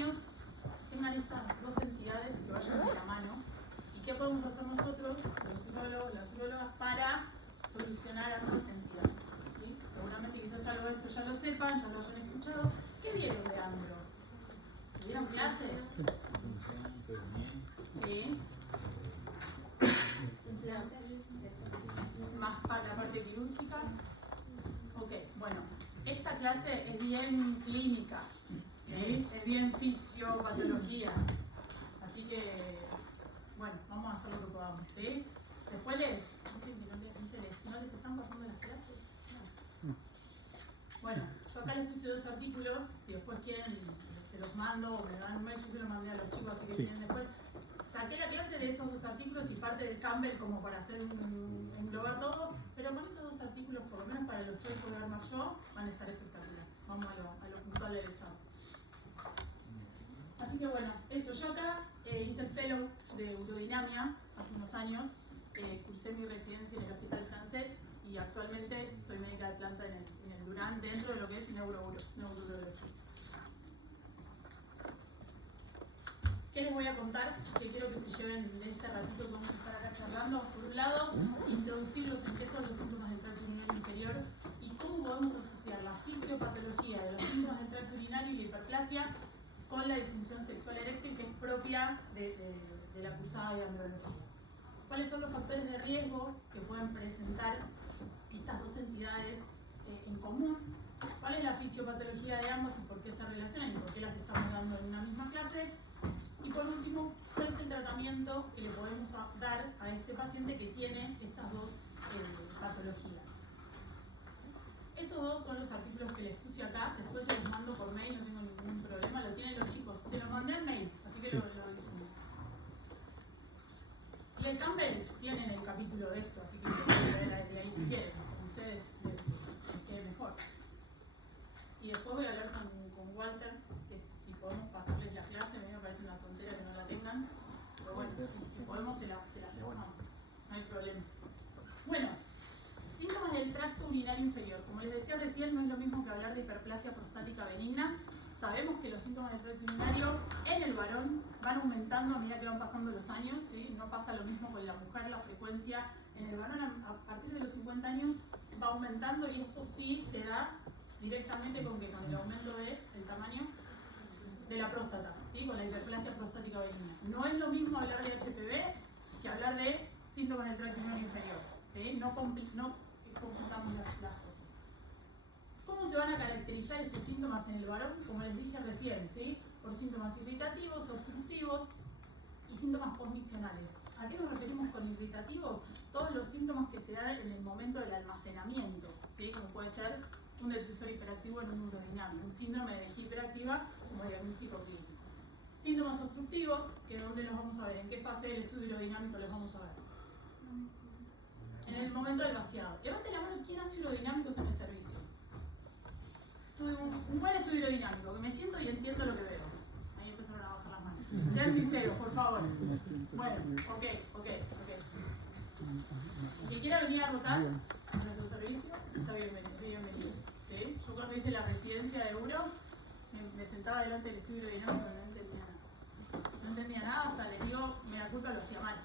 años tengan estas dos entidades que vayan de la mano. ¿Y qué podemos hacer nosotros, los urólogos, las urólogas, para solucionar a estas entidades? ¿Sí? Seguramente quizás algo de esto ya lo sepan, ya lo hayan escuchado. ¿Qué vieron de Andro? ¿Vieron clases? Sí. Más para la parte quirúrgica. Ok, bueno, esta clase es bien clínica, ¿sí? Es bien fisiopatología. Así que, bueno, vamos a hacer lo que podamos, ¿sí? Después ¿no les están pasando las clases? No. Bueno, yo acá les puse dos artículos, si después quieren se los mando o me dan un mail, yo se los mandé a los chicos, así que si quieren después. Saqué la clase de esos dos artículos y parte del Campbell como para hacer englobar todo, pero con esos dos artículos, por lo menos para los choices que voy a armar yo, van a estar espectaculares. Vamos a lo puntual del examen. Así que bueno, eso. Yo acá hice el fellow de urodinamia hace unos años, cursé mi residencia en el Hospital Francés y actualmente soy médica de planta en el Durán, dentro de lo que es neurología. ¿Qué les voy a contar? Que quiero que se lleven de este ratito que vamos a estar acá charlando. Por un lado, introducirlos en qué son los síntomas del tracto urinario inferior y cómo podemos asociar la fisiopatología de los síntomas del tracto urinario y la hiperplasia con la disfunción sexual eréctil que es propia de la cursada de andrología. ¿Cuáles son los factores de riesgo que pueden presentar estas dos entidades en común? ¿Cuál es la fisiopatología de ambas y por qué se relacionan y por qué las estamos dando en una misma clase? Y por último, ¿cuál es el tratamiento que le podemos dar a este paciente que tiene estas dos patologías? Estos dos son los artículos que les puse acá, después se los mando por mail, no tengo ningún problema, lo tienen los chicos, se los mandé al mail, así que sí. Lo dicen. Y el Campbell tienen el capítulo de esto, así que pueden leer de ahí si quieren, ustedes les quede mejor. Y después voy a hablar con Walter, que si podemos pasarles la clase, a mí me parece una tontera que no la tengan, pero bueno, si podemos se la pasamos, no hay problema. Bueno, síntomas del tracto urinario inferior. Como les decía recién, no es lo mismo que hablar de hiperplasia prostática benigna. Sabemos que los síntomas del tracto urinario en el varón van aumentando a medida que van pasando los años, ¿sí? No pasa lo mismo con la mujer, la frecuencia en el varón a partir de los 50 años va aumentando y esto sí se da directamente con el aumento del tamaño de la próstata, ¿sí? Con la hiperplasia prostática benigna. No es lo mismo hablar de HPV que hablar de síntomas del tracto urinario inferior, ¿sí? No confundamos las cosas. ¿Cómo se van a caracterizar estos síntomas en el varón? Como les dije recién, ¿sí? Por síntomas irritativos, obstructivos y síntomas postmiccionales. ¿A qué nos referimos con irritativos? Todos los síntomas que se dan en el momento del almacenamiento, ¿sí? Como puede ser un detrusor hiperactivo en un urodinamio, un síndrome de vejiga hiperactiva como diagnóstico clínico. Síntomas obstructivos, que ¿dónde los vamos a ver? ¿En qué fase del estudio urodinamico los vamos a ver? En el momento del vaciado. Levante la mano, ¿quién hace urodinámicos en el servicio? Un buen estudio urodinamico, que me siento y entiendo lo que veo. Ahí empezaron a bajar las manos. Sean sinceros, por favor. Bueno, ok. El que quiera venir a rotar a nuestro servicio, está bienvenido. ¿Sí? Yo cuando hice la residencia de Euro, me sentaba delante del estudio urodinamico y no entendía nada, hasta le digo, me da culpa, lo hacía mal.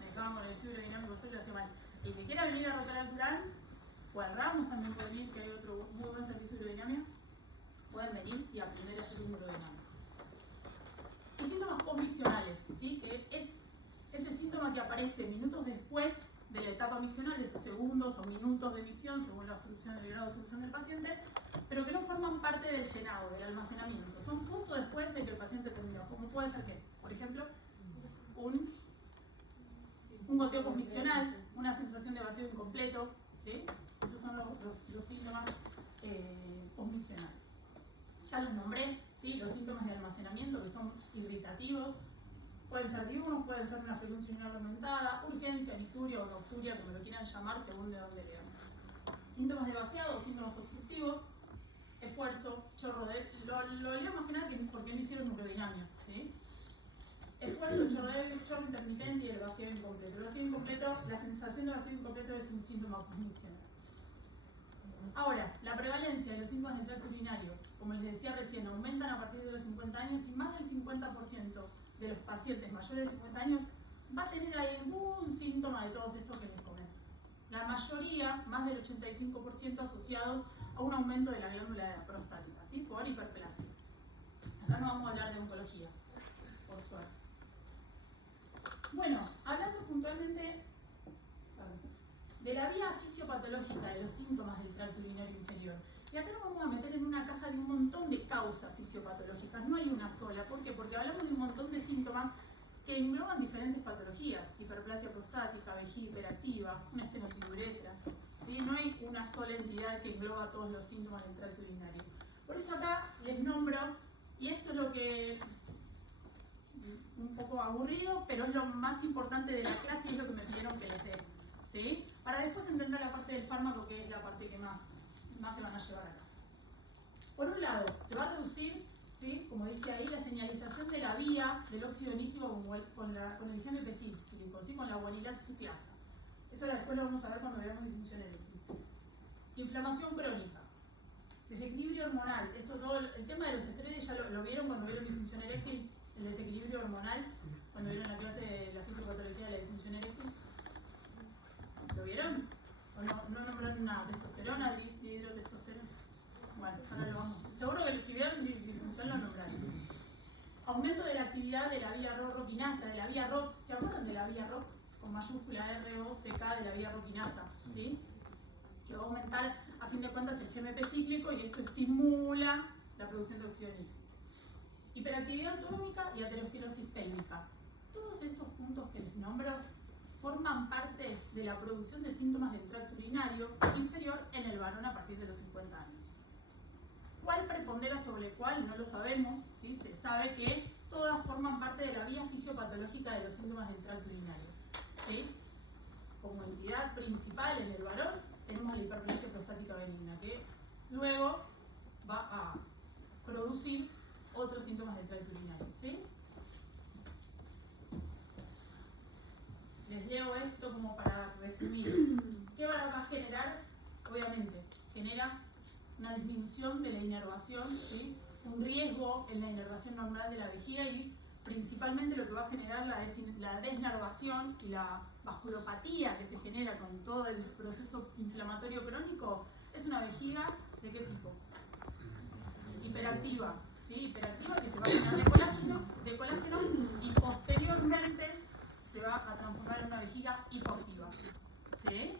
Me dejaban con el estudio urodinamico solo y lo hacía mal. El que quiera venir a rotar al plan, o al Ramos también pueden ir, que hay otro muy buen servicio de urodinamia, pueden venir y aprender a hacer un urodinamio. Y síntomas postmiccionales, ¿sí? Que es ese síntoma que aparece minutos después de la etapa miccional, de esos segundos o minutos de micción, según la obstrucción, el grado de obstrucción del paciente, pero que no forman parte del llenado, del almacenamiento. Son justo después de que el paciente terminó. Como puede ser que, por ejemplo, un goteo postmiccional, una sensación de vacío incompleto, ¿sí? Esos son los síntomas postmiccionales. Ya los nombré, ¿sí? Los síntomas de almacenamiento, que son irritativos, pueden ser diurnos, pueden ser una frecuencia urinaria aumentada, urgencia, nicturia o nocturia, como lo quieran llamar, según de dónde lean. Síntomas de vaciado, síntomas obstructivos, esfuerzo, chorro de... Lo leo más que nada porque no hicieron urodinamia, ¿sí? Esfuerzo, chorro débil, chorro intermitente y el vacío incompleto. El vacío incompleto, la sensación de vacío incompleto es un síntoma postmiccional. Ahora, la prevalencia de los síntomas del tracto urinario, como les decía recién, aumentan a partir de los 50 años y más del 50% de los pacientes mayores de 50 años va a tener algún síntoma de todos estos que les comento. La mayoría, más del 85%, asociados a un aumento de la glándula prostática, ¿sí? Por hiperplasia. Acá no vamos a hablar de oncología, por suerte. Bueno, hablando puntualmente de la vía fisiopatológica de los síntomas del tracto urinario inferior. Y acá nos vamos a meter en una caja de un montón de causas fisiopatológicas, no hay una sola. ¿Por qué? Porque hablamos de un montón de síntomas que engloban diferentes patologías: hiperplasia prostática, vejiga hiperactiva, una estenosis de uretra, ¿sí? No hay una sola entidad que engloba todos los síntomas del tracto urinario. Por eso acá les nombro, y esto es lo que un poco aburrido, pero es lo más importante de la clase y es lo que me pidieron que les dé, ¿sí? Para después entender la parte del fármaco, que es la parte que más se van a llevar a casa. Por un lado, se va a reducir, ¿sí? Como dice ahí, la señalización de la vía del óxido nítrico con el GMP cíclico, ¿sí? Con la guanilato ciclasa. Eso después lo vamos a ver cuando veamos disfunción eréctil. Inflamación crónica. Desequilibrio hormonal. Esto todo, el tema de los esteroides ya lo vieron cuando vieron disfunción eréctil, el desequilibrio hormonal, cuando vieron la clase de la fisiopatología de la disfunción eréctil. ¿Lo vieron? ¿O no nombraron nada? ¿Testosterona, dihidrotestosterona? Bueno, ahora lo vamos. Seguro que si vieron disfunción lo nombraron. Aumento de la actividad de la vía roquinasa, de la vía ROC. ¿Se acuerdan de la vía ROC? Con mayúscula ROCK, de la vía roquinasa, ¿sí? Que va a aumentar, a fin de cuentas, el GMP cíclico y esto estimula la producción de óxido nítrico. Hiperactividad autonómica y aterosclerosis pélvica. Todos estos puntos que les nombro forman parte de la producción de síntomas del tracto urinario inferior en el varón a partir de los 50 años. ¿Cuál prepondera sobre cuál? No lo sabemos, ¿sí? Se sabe que todas forman parte de la vía fisiopatológica de los síntomas del tracto urinario, ¿sí? Como entidad principal en el varón tenemos la hiperplasia prostática benigna, que luego va a producir otros síntomas del tracto urinario, ¿sí? Les leo esto como para resumir. ¿Qué va a generar? Obviamente, genera una disminución de la inervación, ¿sí? Un riesgo en la inervación normal de la vejiga y principalmente lo que va a generar la desnervación y la vasculopatía que se genera con todo el proceso inflamatorio crónico es una vejiga ¿de qué tipo? Hiperactiva, ¿sí? Hiperactiva, que se va a llenar de colágeno y posteriormente se va a transformar en una vejiga hipoactiva, ¿sí?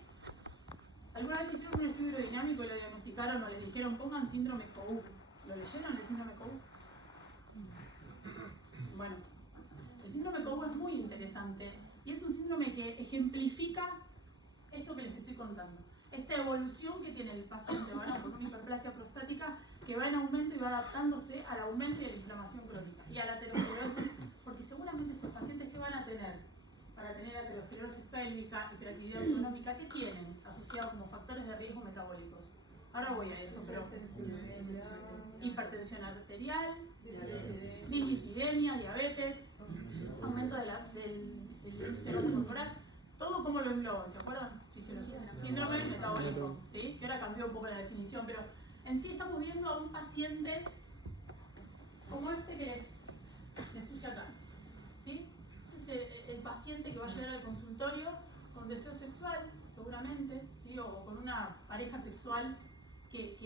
¿Alguna vez hicieron un estudio aerodinámico y lo diagnosticaron o les dijeron pongan síndrome COU? ¿Lo leyeron el síndrome COU? Bueno, el síndrome COU es muy interesante y es un síndrome que ejemplifica esto que les estoy contando. Esta evolución que tiene el paciente varón con una hiperplasia prostática que va en aumento y va adaptándose al aumento y a la inflamación crónica y a la aterosclerosis, porque seguramente estos pacientes que van a tener, para tener aterosclerosis pélvica, hiperactividad autonómica, ¿qué tienen asociados como factores de riesgo metabólicos? Ahora voy a eso, pero hipertensión arterial, dislipidemia, diabetes, aumento del índice de masa corporal, todo como lo engloban, ¿se acuerdan? Fisiología, síndrome metabólico, ¿sí? Que ahora cambió un poco la definición, pero en sí estamos viendo a un paciente como este que les puse acá, ¿sí? Ese es el paciente que va a llegar al consultorio con deseo sexual, seguramente, ¿sí? O con una pareja sexual que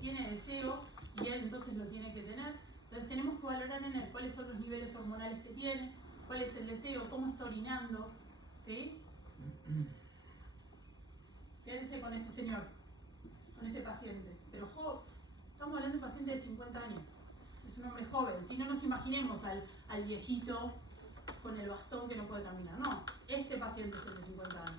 tiene deseo y él entonces lo tiene que tener. Entonces tenemos que valorar en él cuáles son los niveles hormonales que tiene, cuál es el deseo, cómo está orinando, ¿sí? Quédense con ese señor, con ese paciente. Pero estamos hablando de un paciente de 50 años, es un hombre joven, si no nos imaginemos al viejito con el bastón que no puede caminar, no, este paciente es el de 50 años.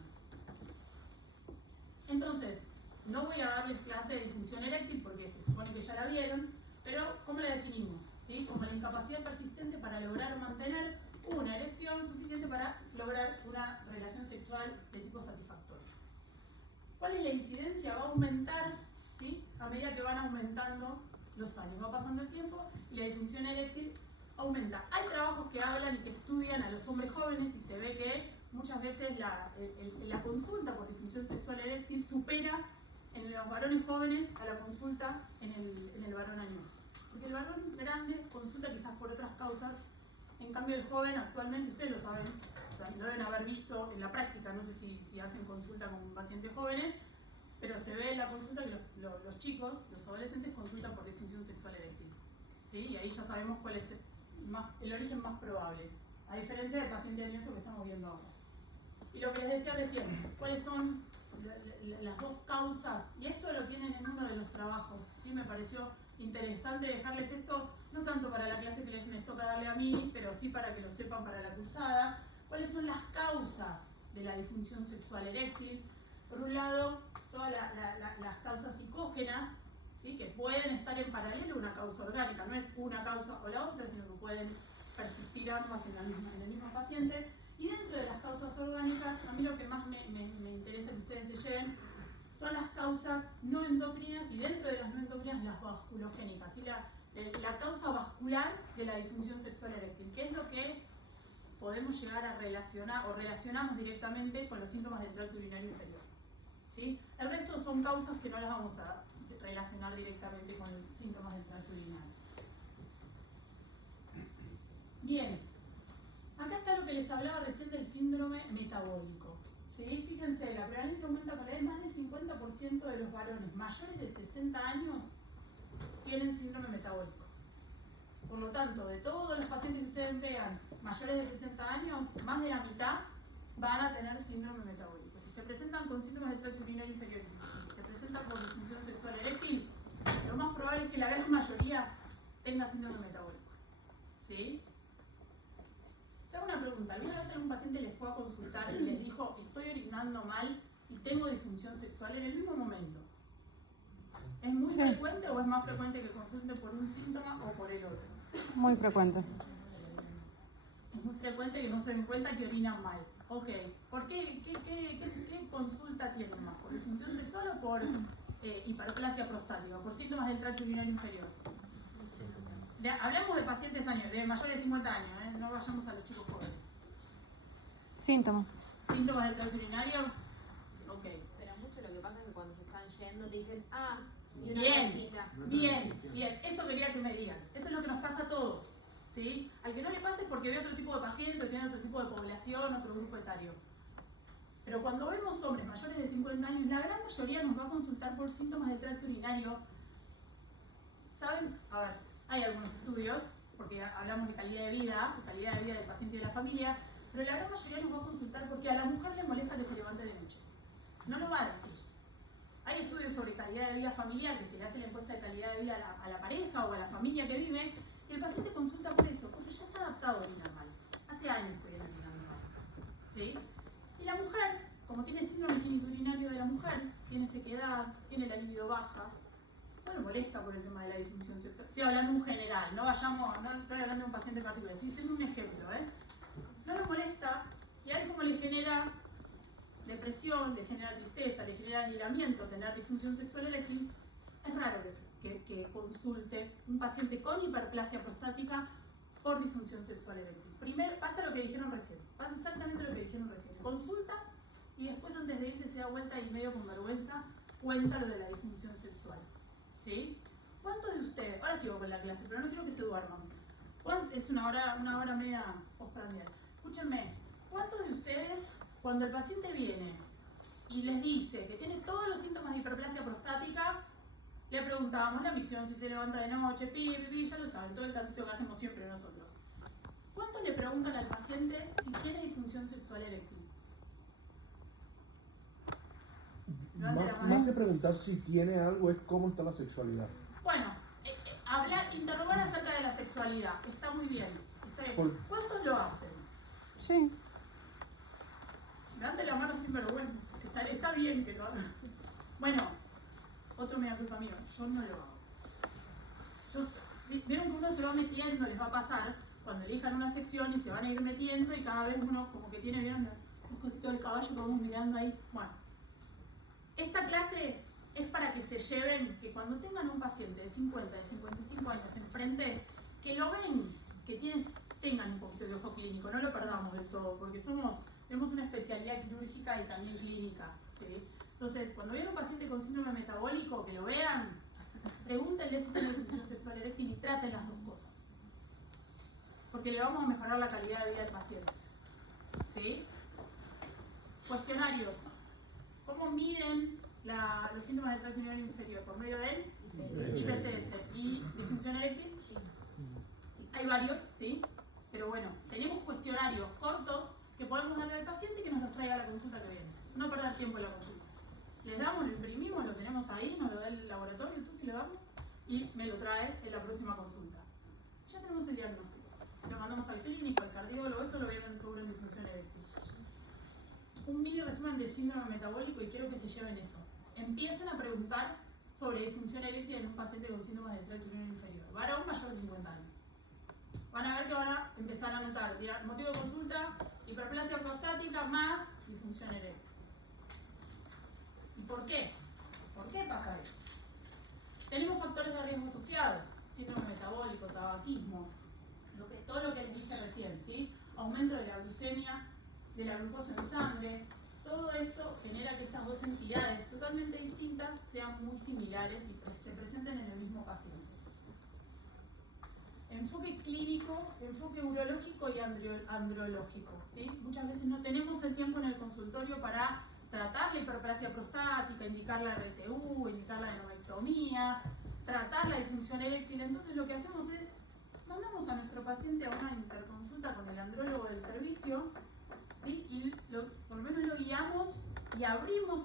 Entonces, no voy a darles clase de disfunción eréctil porque se supone que ya la vieron, pero ¿cómo la definimos? ¿Sí? Como la incapacidad persistente para lograr o mantener una erección suficiente para lograr una relación sexual de tipo satisfactorio. ¿Cuál es la incidencia? Va a aumentar, ¿sí? A medida que van aumentando los años, va pasando el tiempo y la disfunción eréctil aumenta. Hay trabajos que hablan y que estudian a los hombres jóvenes y se ve que muchas veces la consulta por disfunción sexual eréctil supera en los varones jóvenes a la consulta en el varón añoso. Porque el varón grande consulta quizás por otras causas, en cambio el joven actualmente, ustedes lo saben, lo deben haber visto en la práctica, no sé si hacen consulta con pacientes jóvenes, pero se ve en la consulta que los chicos, los adolescentes, consultan por disfunción sexual eréctil. ¿Sí? Y ahí ya sabemos cuál es el origen más probable, a diferencia del paciente añoso que estamos viendo ahora. Y lo que les decía recién, ¿cuáles son las dos causas? Y esto lo tienen en uno de los trabajos. ¿Sí? Me pareció interesante dejarles esto, no tanto para la clase que les toca darle a mí, pero sí para que lo sepan para la cursada. ¿Cuáles son las causas de la disfunción sexual eréctil? Por un lado, todas las causas psicógenas, ¿sí? Que pueden estar en paralelo a una causa orgánica, no es una causa o la otra, sino que pueden persistir ambas en el mismo paciente. Y dentro de las causas orgánicas, a mí lo que más me interesa que ustedes se lleven son las causas no endocrinas, y dentro de las no endocrinas las vasculogénicas, ¿sí? La causa vascular de la disfunción sexual eréctil, que es lo que podemos llegar a relacionar o relacionamos directamente con los síntomas del tracto urinario inferior. ¿Sí? El resto son causas que no las vamos a relacionar directamente con síntomas del tracto urinario. Bien, acá está lo que les hablaba recién del síndrome metabólico. ¿Sí? Fíjense, la prevalencia aumenta con la edad. Más del 50% de los varones mayores de 60 años tienen síndrome metabólico. Por lo tanto, de todos los pacientes que ustedes vean mayores de 60 años, más de la mitad van a tener síndrome metabólico. Si se presentan con síntomas del tracto urinario inferior y si se presentan por disfunción sexual eréctil, lo más probable es que la gran mayoría tenga síndrome metabólico. ¿Sí? Te hago una pregunta. ¿Alguna vez algún paciente les fue a consultar y les dijo, estoy orinando mal y tengo disfunción sexual en el mismo momento? ¿Es muy frecuente o es más frecuente que consulten por un síntoma o por el otro? Muy frecuente. Es muy frecuente que no se den cuenta que orinan mal. Ok. ¿Por qué? ¿Qué consulta tienen más? ¿Por disfunción sexual o por hiperplasia prostática? ¿Por síntomas del tracto urinario inferior? Hablamos de pacientes de mayores de 50 años, no vayamos a los chicos jóvenes. Síntomas. ¿Síntomas del tracto urinario? Ok. Pero mucho lo que pasa es que cuando se están yendo te dicen, Bien, eso quería que me digan. Eso es lo que nos pasa a todos, ¿sí? Al que no le pase es porque ve otro tipo de paciente, tiene otro tipo de población, otro grupo etario. Pero cuando vemos hombres mayores de 50 años, la gran mayoría nos va a consultar por síntomas del tracto urinario. ¿Saben? A ver, hay algunos estudios, porque hablamos de calidad de vida del paciente y de la familia, pero la gran mayoría nos va a consultar porque a la mujer le molesta que se levante de noche. No lo va a decir. Hay estudios sobre calidad de vida familiar, que se le hace la encuesta de calidad de vida a la pareja o a la familia que vive, y el paciente consulta por eso, porque ya está adaptado a orinar mal. Hace años que viene orinando mal. ¿Sí? Y la mujer, como tiene síndrome genitourinario de la mujer, tiene sequedad, tiene la libido baja, no le molesta por el tema de la disfunción sexual. Estoy hablando en general, no estoy hablando de un paciente particular, estoy diciendo un ejemplo, No le molesta, y a él como le genera depresión, le genera tristeza, le genera aislamiento, tener disfunción sexual eréctil, es raro que consulte un paciente con hiperplasia prostática por disfunción sexual eréctil. Primero pasa lo que dijeron recién, pasa exactamente lo que dijeron recién. Consulta y después antes de irse se da vuelta y medio con vergüenza cuenta lo de la disfunción sexual. ¿Sí? ¿Cuántos de ustedes, ahora sigo con la clase, pero no quiero que se duerman, es una hora media postprandial, escúchenme, ¿cuántos de ustedes cuando el paciente viene y les dice que tiene todos los síntomas de hiperplasia prostática, le preguntábamos la micción, si se levanta de noche, ya lo saben, todo el cantito que hacemos siempre nosotros? ¿Cuántos le preguntan al paciente si tiene disfunción sexual eréctil? Más que preguntar si tiene algo, es cómo está la sexualidad. Bueno, interrogar acerca de la sexualidad, está muy bien. ¿Cuántos lo hacen? Sí. Levante la mano sin vergüenza, está bien que lo hagan. Bueno, otro me da culpa mío, yo no lo hago. Vieron que uno se va metiendo, les va a pasar, cuando elijan una sección y se van a ir metiendo y cada vez uno como que tiene, ¿vieron? Un cosito del caballo que vamos mirando ahí. Bueno, esta clase es para que se lleven, que cuando tengan un paciente de 50, de 55 años enfrente, que lo ven, que tengan un poquito de ojo clínico, no lo perdamos del todo, porque vemos una especialidad quirúrgica y también clínica, ¿sí? Entonces, cuando viene un paciente con síndrome metabólico, que lo vean, pregúntenle si tiene disfunción sexual eréctil y traten las dos cosas. Porque le vamos a mejorar la calidad de vida del paciente. ¿Sí? Cuestionarios. ¿Cómo miden los síntomas del tracto urinario inferior? ¿Por medio del IPCS y disfunción eréctil? Sí, hay varios, ¿sí? Pero bueno, tenemos cuestionarios cortos que podemos darle al paciente y que nos los traiga a la consulta que viene. No perder tiempo en la consulta. Les damos, lo imprimimos, lo tenemos ahí, nos lo da el laboratorio, tú que le damos, y me lo trae en la próxima consulta. Ya tenemos el diagnóstico. Lo mandamos al clínico, al cardiólogo, eso lo vieron seguro en disfunción eréctil. Un mini resumen de síndrome metabólico y quiero que se lleven eso. Empiecen a preguntar sobre disfunción eréctil en un paciente con síntomas del tracto urinario inferior, varón mayor de 50 años. Van a ver que van a empezar a anotar motivo de consulta, hiperplasia prostática más disfunción eréctil. ¿Y por qué? ¿Por qué pasa esto? Tenemos factores de riesgo asociados, síndrome metabólico, tabaquismo, todo lo que les dije recién, ¿sí? Aumento de la glucemia, de la glucosa en sangre. Todo esto genera que estas dos entidades totalmente distintas sean muy similares y se presenten en el mismo paciente. Enfoque clínico, enfoque urológico y andrológico, ¿sí? Muchas veces no tenemos el tiempo en el consultorio para tratar la hiperplasia prostática, indicar la RTU, indicar la adenomectomía, tratar la disfunción eréctil. Entonces lo que hacemos es mandamos a nuestro paciente a una interconsulta con el andrólogo del servicio, ¿sí? Y por lo menos lo guiamos y abrimos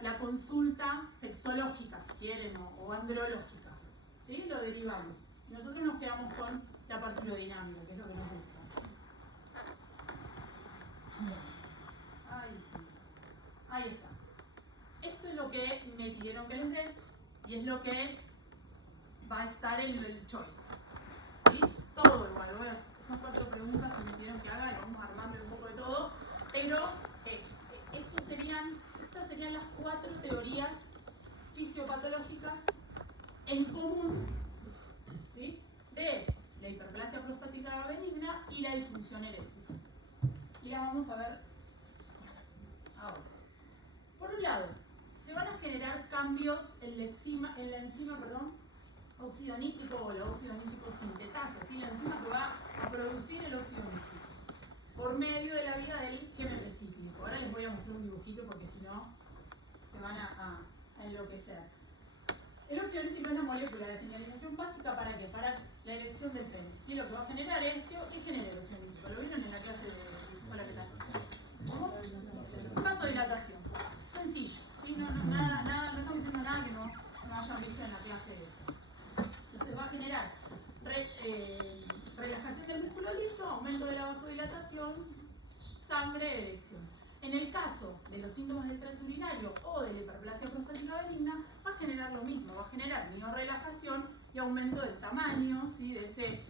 la consulta sexológica, si quieren, o andrológica, ¿sí? Lo derivamos. Nosotros nos quedamos con la parte urodinamia, que es lo que nos gusta. Ahí está. Esto es lo que me pidieron que les dé y es lo que va a estar en el choice. ¿Sí? Todo igual. Son 4 preguntas que me pidieron que haga, vamos a armarle un poco de todo, pero estas serían las 4 teorías fisiopatológicas en común, ¿sí? De la hiperplasia prostática benigna y la disfunción eréctil. Y las vamos a ver ahora. Por un lado, se van a generar cambios en la enzima óxido nítrico o la óxido nítrico sintetasa, ¿sí? La enzima que va a producir el óxido nítrico por medio de la vía del GMP cíclico. Ahora les voy a mostrar un dibujito porque si no se van a enloquecer. El óxido nítrico es la molécula de señalización básica ¿para qué? Para la erección del pene, ¿sí? Lo que va a generar es, ¿qué genera el óxido nítrico? ¿Lo vieron en la clase de hola, ¿qué tal? ¿Cómo? Vasodilatación. Sencillo, ¿sí? No estamos diciendo nada que no hayan visto en la clase de eso. Entonces va a generar relajación del músculo liso, aumento de la vasodilatación, sangre, erección. En el caso de los síntomas del tracto urinario o de la hiperplasia prostática benigna, va a generar lo mismo, va a generar miorrelajación y aumento del tamaño, ¿sí? de ese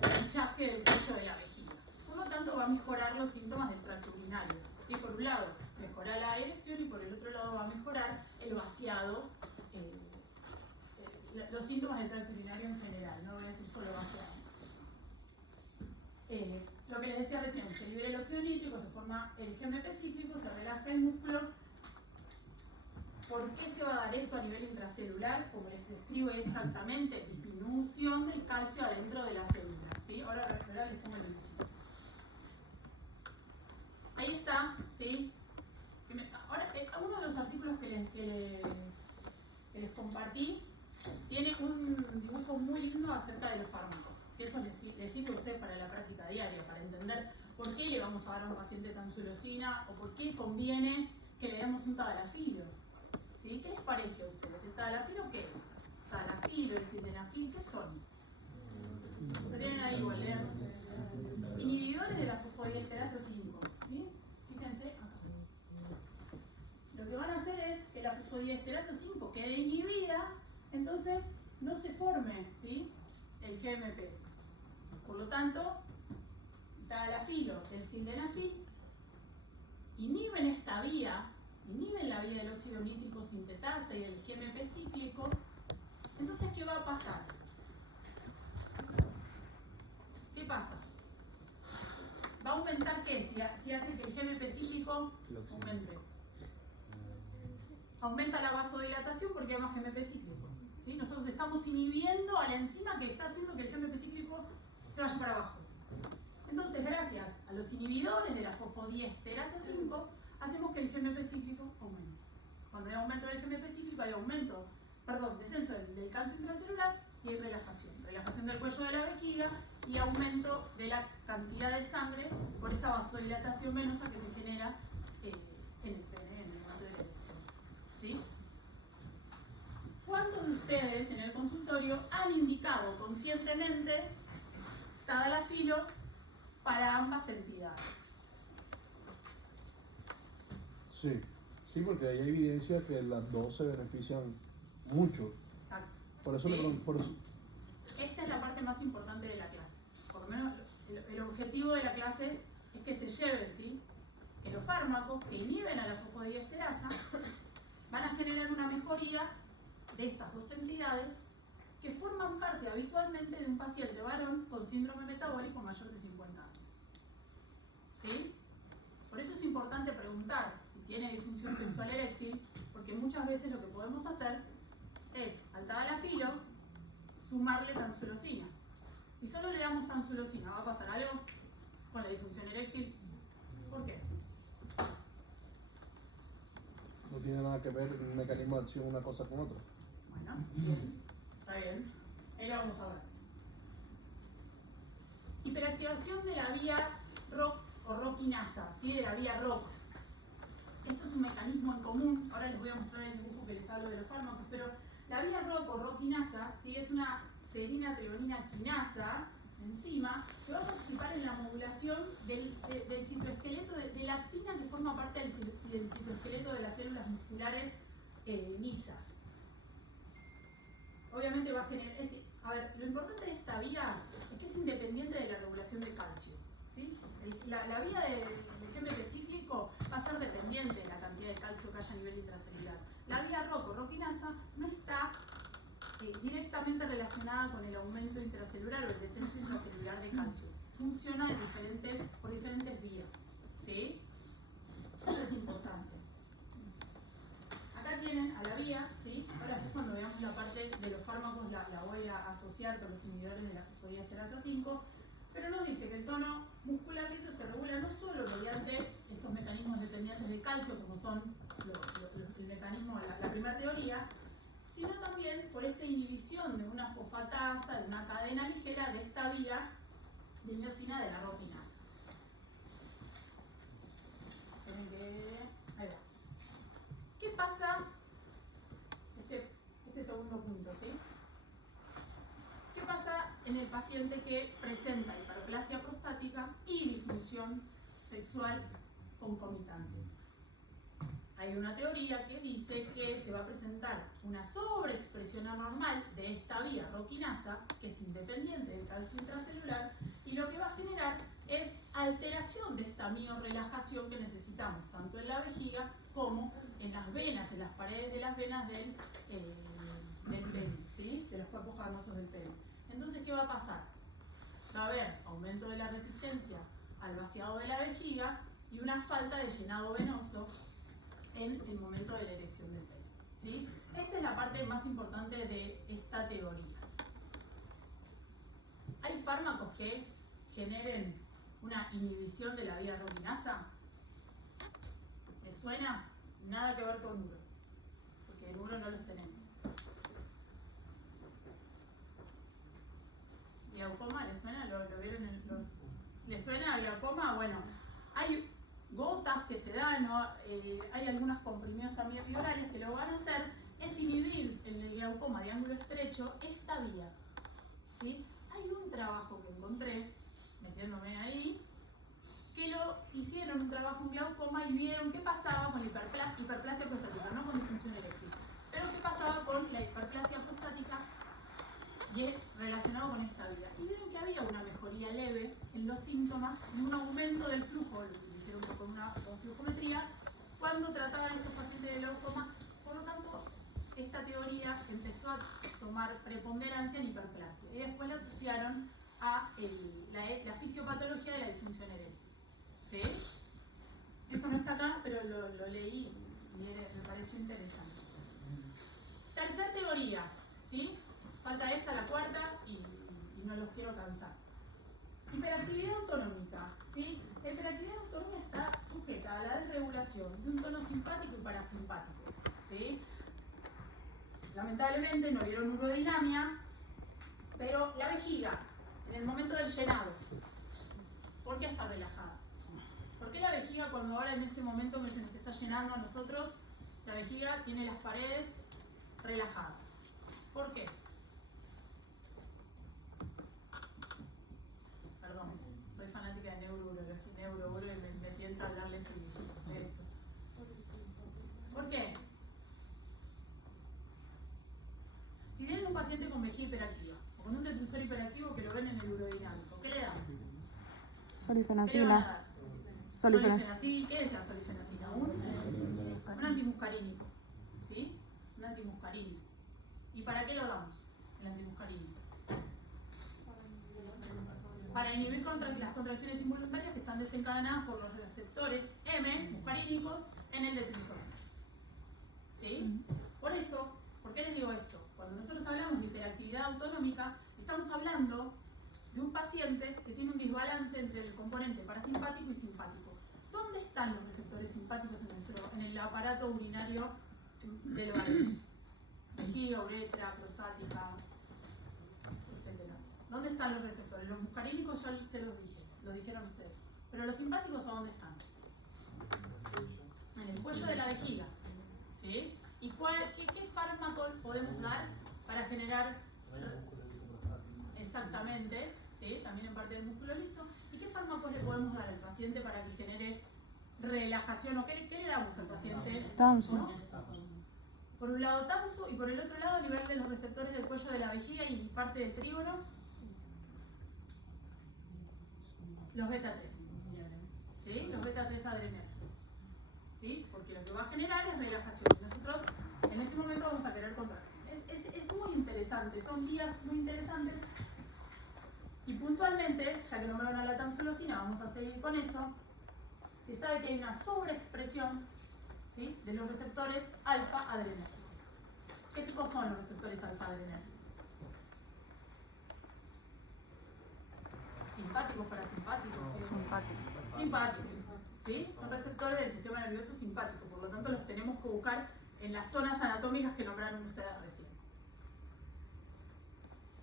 planchaje del cuello de la vejiga. Por lo tanto, va a mejorar los síntomas del tracto urinario. ¿Sí? Por un lado, mejora la erección y por el otro lado va a mejorar el vaciado, los síntomas del tracto urinario en general, no voy a decir solo vaciado. Lo que les decía recién, se libera el óxido nítrico, se forma el GMP cíclico, se relaja el músculo. ¿Por qué se va a dar esto a nivel intracelular? Como les describo exactamente, disminución del calcio adentro de la célula, ¿sí? Ahora les pongo el dibujito. Ahí está, ¿sí? Ahora, uno de los artículos que les compartí tiene un dibujo muy lindo acerca de los fármacos, que eso les sirve a ustedes para la práctica diaria, para entender por qué le vamos a dar a un paciente tamsulosina o por qué conviene que le demos un tadalafilo. ¿Sí? ¿Qué les parece a ustedes? ¿El tadalafilo qué es? ¿Tadalafilo, el sildenafil, qué son? Lo tienen ahí igual, inhibidores de la fosfodiesterasa 5, ¿sí? Fíjense acá. Lo que van a hacer es que la fosfodiesterasa 5 quede inhibida, entonces no se forme, ¿sí? El GMP. Por lo tanto, tadalafilo, el sildenafil, inhiben esta vía, inhiben la vía del óxido nítrico sintetasa y del GMP cíclico. Entonces, ¿qué va a pasar? ¿Qué pasa? ¿Va a aumentar qué? Si hace que el GMP cíclico aumente. aumenta la vasodilatación porque hay más GMP cíclico. ¿Sí? Nosotros estamos inhibiendo a la enzima que está haciendo que el GMP cíclico se vaya para abajo. Entonces, gracias a los inhibidores de la fosfodiesterasa 5, hacemos que el GMP cíclico aumente. Cuando hay aumento del GMP cíclico, hay descenso del calcio intracelular y hay relajación. Relajación del cuello de la vejiga y aumento de la cantidad de sangre por esta vasodilatación venosa que se genera en el pene, en el momento de la erección. ¿Sí? ¿Cuántos de ustedes en el consultorio han indicado conscientemente tadalafilo para ambas entidades? Sí, sí, porque hay evidencia que las dos se benefician mucho. Exacto. Por eso, ¿Sí? por eso. Esta es la parte más importante de la clase. Por lo menos el objetivo de la clase es que se lleven, ¿sí? Que los fármacos que inhiben a la fosfodiesterasa van a generar una mejoría de estas dos entidades que forman parte habitualmente de un paciente varón con síndrome metabólico mayor de 50 años. ¿Sí? Por eso es importante preguntar si tiene disfunción sexual eréctil, porque muchas veces lo que podemos hacer es, al tadalafilo, sumarle tamsulosina. Si solo le damos tamsulosina, ¿va a pasar algo con la disfunción eréctil? ¿Por qué? No tiene nada que ver un mecanismo de acción una cosa con otra. Bueno, bien, está bien. Ahí lo vamos a ver. Hiperactivación de la vía ROC o ROCkinasa, ¿sí? De la vía ROC. Esto es un mecanismo en común. Ahora les voy a mostrar el dibujo que les hablo de los fármacos, pero la vía ROC o ROCkinasa, ¿sí? Es una serina-trionina quinasa, enzima, que va a participar en la modulación del citoesqueleto de la actina que forma parte del citoesqueleto de las células musculares lisas. Obviamente va a generar... a ver, lo importante de esta vía es que es independiente de la regulación de calcio. ¿Sí? La vía del GMP cíclico va a ser dependiente de la cantidad de calcio que haya a nivel intracelular. La vía ROC o ROCkinasa no está directamente relacionada con el aumento intracelular o el descenso intracelular de calcio. Funciona por diferentes vías. ¿Sí? Eso es importante. Acá tienen a la vía, ¿sí? Ahora después cuando veamos la parte de los fármacos la voy a asociar con los inhibidores de la fosfodiesterasa 5, pero nos dice que el tono muscular liso se regula no solo mediante estos mecanismos dependientes de calcio, como son el mecanismo, la primera teoría, sino también por esta inhibición de una fosfatasa, de una cadena ligera de esta vía de miosina de la ROCkinasa. Ahí va. ¿Qué pasa? Este segundo punto, ¿sí? ¿Qué pasa en el paciente que presenta hiperplasia prostática y disfunción sexual concomitante? Hay una teoría que dice que se va a presentar una sobreexpresión anormal de esta vía ROCkinasa, que es independiente del calcio intracelular, y lo que va a generar es alteración de esta miorelajación que necesitamos, tanto en la vejiga como en las venas, en las paredes de las venas del pene, ¿sí? De los cuerpos carnosos del pene. Entonces, ¿qué va a pasar? Va a haber aumento de la resistencia al vaciado de la vejiga y una falta de llenado venoso en el momento de la erección del pene, ¿sí? Esta es la parte más importante de esta teoría. ¿Hay fármacos que generen una inhibición de la vía ROCkinasa? ¿Les suena? Nada que ver con Uro, porque en Uro no los tenemos. ¿Glaucoma? ¿Les suena? ¿Lo vieron en los... ¿Les suena glaucoma? Bueno, hay gotas que se dan, ¿no? Hay algunos comprimidos también biorales que lo van a hacer, es inhibir en el glaucoma de ángulo estrecho esta vía, ¿sí? Hay un trabajo que encontré, metiéndome ahí, que lo hicieron un trabajo en glaucoma y vieron qué pasaba con la hiperplasia prostática, no con disfunción eréctil, pero qué pasaba con la hiperplasia prostática y es relacionado con esta vía. Y vieron que había una mejoría leve en los síntomas y un aumento del flujo, lo hicieron con flujometría, cuando trataban a estos pacientes de glaucoma. Por lo tanto, esta teoría empezó a tomar preponderancia en hiperplasia y después la asociaron a la fisiopatología de la disfunción eréctil. ¿Sí? Eso no está acá, pero lo leí me pareció interesante. Tercera teoría, ¿sí? Falta esta, la cuarta, y no los quiero cansar. Hiperactividad autonómica, ¿sí? La hiperactividad autonómica está sujeta a la desregulación de un tono simpático y parasimpático, ¿sí? Lamentablemente no vieron urodinamia, pero la vejiga, en el momento del llenado, ¿por qué está relajada? ¿Por qué la vejiga, cuando ahora en este momento que se nos está llenando a nosotros, la vejiga tiene las paredes relajadas? ¿Por qué? Perdón, soy fanática de neurouro y me tienta hablarles de esto. ¿Por qué? Si tienen un paciente con vejiga hiperactiva o con un detrusor hiperactivo que lo ven en el urodinámico, ¿qué le dan? ¿Qué le van a Solifenacina. dar? Solifenacina. ¿Qué es la solifenacina? Un antimuscarínico, ¿sí? Un antimuscarínico. ¿Y para qué lo damos, el antimuscarínico? Para inhibir las contracciones involuntarias que están desencadenadas por los receptores M, muscarínicos, en el detrusor. ¿Sí? Por eso, ¿por qué les digo esto? Cuando nosotros hablamos de hiperactividad autonómica, estamos hablando de un paciente que tiene un desbalance entre el componente parasimpático y simpático. ¿Dónde están los receptores simpáticos en el aparato urinario del varón? Vejiga, uretra, prostática, etc. ¿Dónde están los receptores? Los muscarínicos ya se los dije, lo dijeron ustedes. Pero los simpáticos, ¿a dónde están? En el cuello de la vejiga. ¿Sí? ¿Y qué fármaco podemos dar para generar? Exactamente, ¿sí? También en parte del músculo liso. ¿Y qué fármacos le podemos dar al paciente para que genere relajación? ¿O qué le damos al paciente? Tamsu. ¿No? Por un lado tamsu y por el otro lado a nivel de los receptores del cuello de la vejiga y parte del trígono, los beta 3. ¿Sí? Los beta 3 adrenérgicos. ¿Sí? Porque lo que va a generar es relajación. Nosotros en ese momento vamos a querer contracción. Es muy interesante, son vías muy interesantes. Y puntualmente, ya que nombraron a la tamsulosina, vamos a seguir con eso. Se sabe que hay una sobreexpresión, ¿sí?, de los receptores alfa adrenérgicos. ¿Qué tipos son los receptores alfa adrenérgicos? ¿Simpáticos, parasimpáticos? Simpáticos, ¿sí? Son receptores del sistema nervioso simpático, por lo tanto los tenemos que buscar en las zonas anatómicas que nombraron ustedes recién.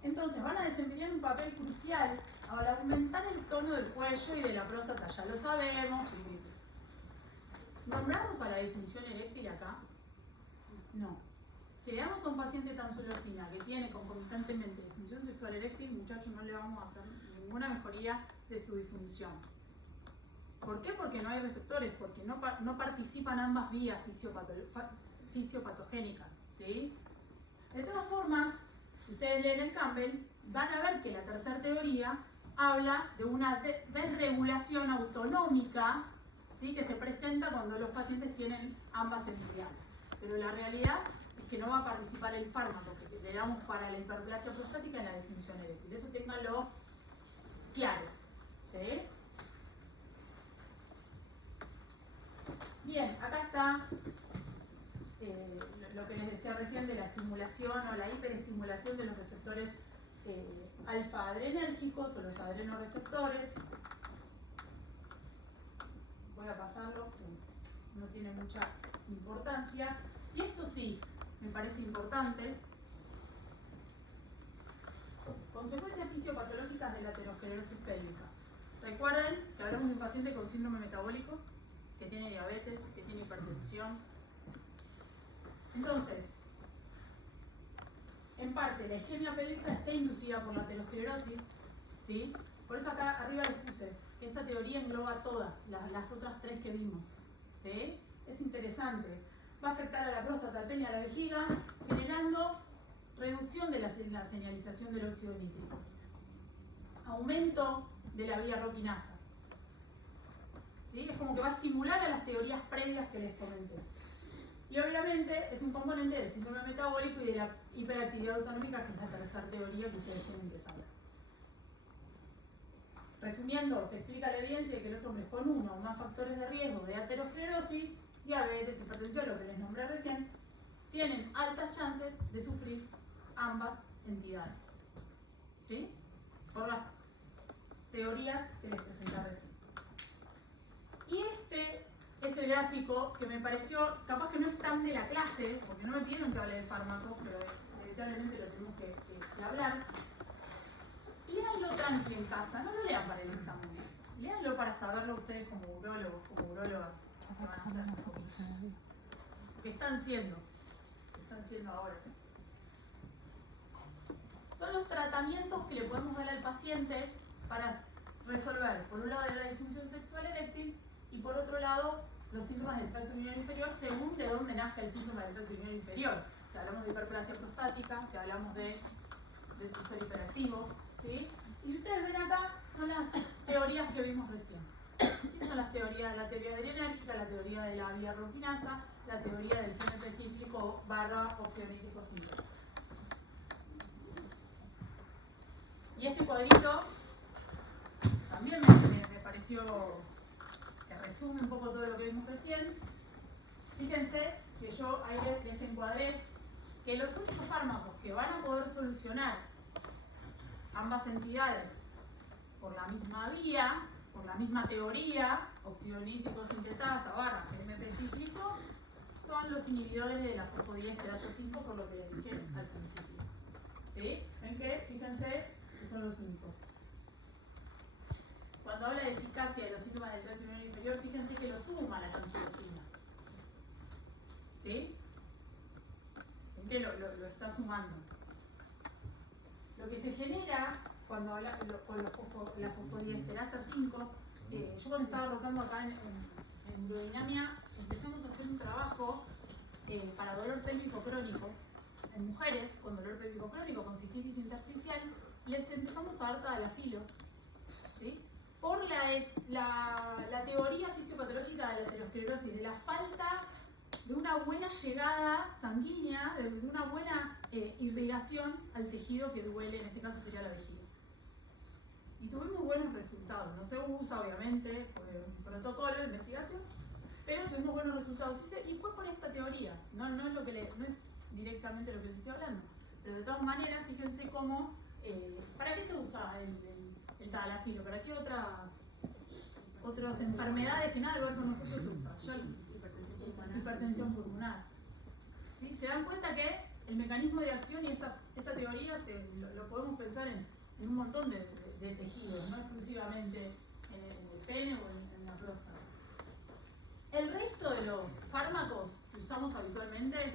Entonces van a desempeñar un papel crucial al aumentar el tono del cuello y de la próstata, ya lo sabemos. ¿Nombramos a la disfunción eréctil acá? No. Si le damos a un paciente tamsulosina que tiene concomitantemente disfunción sexual eréctil, muchachos, no le vamos a hacer ninguna mejoría de su disfunción. ¿Por qué? Porque no hay receptores, porque no participan ambas vías fisiopatogénicas, ¿sí? De todas formas, si ustedes leen el Campbell, van a ver que la tercera teoría habla de una desregulación autonómica, ¿sí?, que se presenta cuando los pacientes tienen ambas enfermedades. Pero la realidad es que no va a participar el fármaco que le damos para la hiperplasia prostática en la disfunción eréctil. Eso ténganlo claro, ¿sí? Bien, acá está lo que les decía recién de la estimulación o la hiperestimulación de los receptores alfa adrenérgicos o los adrenoreceptores. Voy a pasarlo, que no tiene mucha importancia. Y esto sí, me parece importante. Consecuencias fisiopatológicas de la aterosclerosis pélvica. Recuerden que hablamos de un paciente con síndrome metabólico, que tiene diabetes, que tiene hipertensión. Entonces, en parte, la isquemia pélvica está inducida por la aterosclerosis, ¿sí? Por eso acá arriba les puse que esta teoría engloba todas las otras tres que vimos, ¿sí? Es interesante. Va a afectar a la próstata, al pene y a la vejiga, generando reducción de la señalización del óxido nítrico, aumento de la vía roquinasa, ¿sí? Es como que va a estimular a las teorías previas que les comenté. Y obviamente es un componente del síndrome metabólico y de la hiperactividad autonómica, que es la tercera teoría que ustedes tienen que saber. Resumiendo, se explica la evidencia de que los hombres con uno o más factores de riesgo de aterosclerosis diabetes, hipertensión, lo que les nombré recién, tienen altas chances de sufrir ambas entidades. ¿Sí? Por las teorías que les presenté recién. Y este es el gráfico que me pareció, capaz que no es tan de la clase, porque no me pidieron que hable de fármacos, pero inevitablemente lo tenemos que hablar. Léanlo tranqui en casa, no lo lean para el examen. Léanlo para saberlo ustedes como urólogos, como urólogas, que van a hacer. ¿Qué están siendo? ¿Qué están siendo ahora? Son los tratamientos que le podemos dar al paciente para resolver, por un lado, la disfunción sexual eréctil y por otro lado, los síntomas del tracto urinario inferior según de dónde nazca el síntoma del tracto urinario inferior. Si hablamos de hiperplasia prostática, si hablamos de ser hiperactivo, ¿sí? Y ustedes ven acá, son las teorías que vimos recién. ¿Sí? Son las teorías, la teoría adrenérgica, la teoría de la vía roquinasa, la teoría del GNP cíclico / oxionítrico sintético. Y este cuadrito también me pareció que resume un poco todo lo que vimos recién. Fíjense que yo ahí les encuadré que los únicos fármacos que van a poder solucionar ambas entidades por la misma vía, por la misma teoría, óxido nítrico sintetasa / GNP cíclico, son los inhibidores de la fosfodiesterasa 5, por lo que les dije al principio. ¿Sí? ¿Ven que? Fíjense que son los únicos. Cuando habla de eficacia de los síntomas del tracto urinario inferior, fíjense que lo suma la campsilocina. ¿Sí? ¿Ven que lo está sumando? Lo que se genera cuando habla con la fosfodiesterasa 5, yo cuando estaba rotando acá en urodinamia, empezamos a hacer un trabajo para dolor pélvico crónico en mujeres con dolor pélvico crónico, con cistitis intersticial, les empezamos a dar tadalafilo, ¿sí? Por la teoría fisiopatológica de la aterosclerosis, de la falta de una buena llegada sanguínea, de una buena irrigación al tejido que duele, en este caso sería la vejiga. Y tuvimos buenos resultados. No se usa, obviamente, fue un protocolo de investigación, pero tuvimos buenos resultados. Y fue por esta teoría, no es directamente lo que les estoy hablando. Pero de todas maneras, fíjense cómo, ¿para qué se usa el tadalafilo? ¿Para qué otras enfermedades que nada que ver con nosotros se usa? Hipertensión pulmonar. ¿Sí? Se dan cuenta que el mecanismo de acción y esta teoría lo podemos pensar en un montón de tejidos, no exclusivamente en el pene o en la próstata. El resto de los fármacos que usamos habitualmente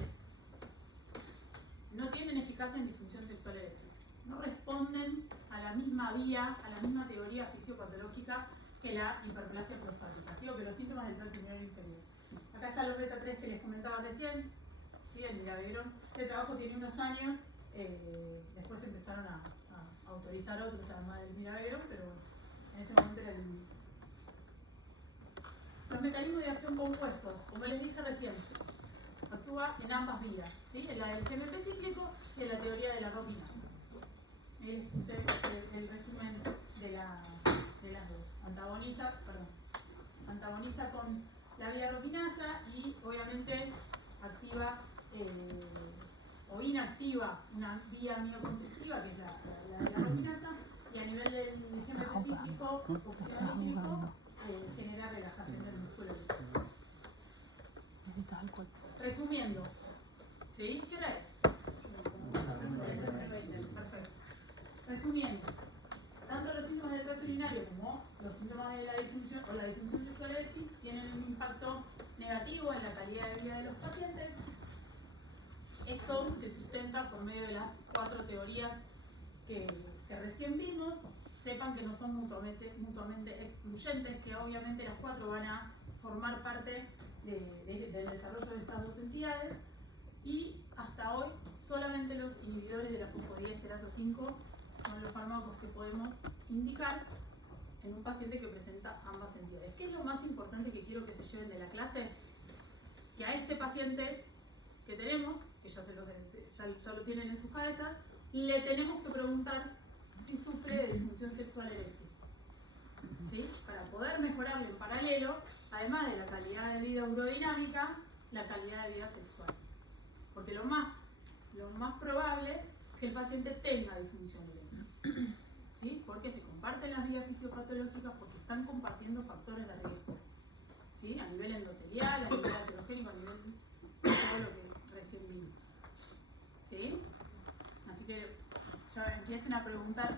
no tienen eficacia en disfunción sexual eréctil. No responden a la misma vía, a la misma teoría fisiopatológica que la hiperplasia prostática, ¿sí? O que los síntomas del tracto urinario inferior. Acá está los beta 3 que les comentaba recién, ¿sí? El Miraviron. Este trabajo tiene unos años, después empezaron a autorizar otros además del Miraviron, pero en ese momento era el único. Los mecanismos de acción compuestos, como les dije recién, actúa en ambas vías, ¿sí? En la del GNP cíclico y en la teoría de la roquinasa. Les puse el resumen de las dos. Antagoniza con la vía roquinasa y obviamente activa o inactiva una vía aminoconductiva, que es la de la roquinasa, y a nivel del GNP cíclico, oxionítrico, genera relajación del músculo. Resumiendo, ¿sí? ¿Qué hora es? Perfecto. Resumiendo, tanto los síntomas del tracto urinario como los síntomas de la disfunción o la disfunción sexual eréctil tienen un impacto negativo en la calidad de vida de los pacientes. Esto se sustenta por medio de las 4 teorías que recién vimos. Sepan que no son mutuamente excluyentes, que obviamente las 4 van a formar parte del desarrollo de estas dos entidades, y hasta hoy solamente los inhibidores de la fosfodiesterasa 5 son los fármacos que podemos indicar en un paciente que presenta ambas entidades. ¿Qué es lo más importante que quiero que se lleven de la clase? Que a este paciente que tenemos, que ya lo tienen en sus cabezas, le tenemos que preguntar si sufre de disfunción sexual eréctil, ¿sí? Para poder mejorarle en paralelo a además de la calidad de vida urodinámica, la calidad de vida sexual. Porque lo más probable es que el paciente tenga disfunción eréctil. ¿Sí? Porque se comparten las vías fisiopatológicas, porque están compartiendo factores de riesgo. ¿Sí? A nivel endotelial, a nivel heterogénico, a nivel de todo lo que recién vimos. ¿Sí? Así que ya empiecen a preguntar.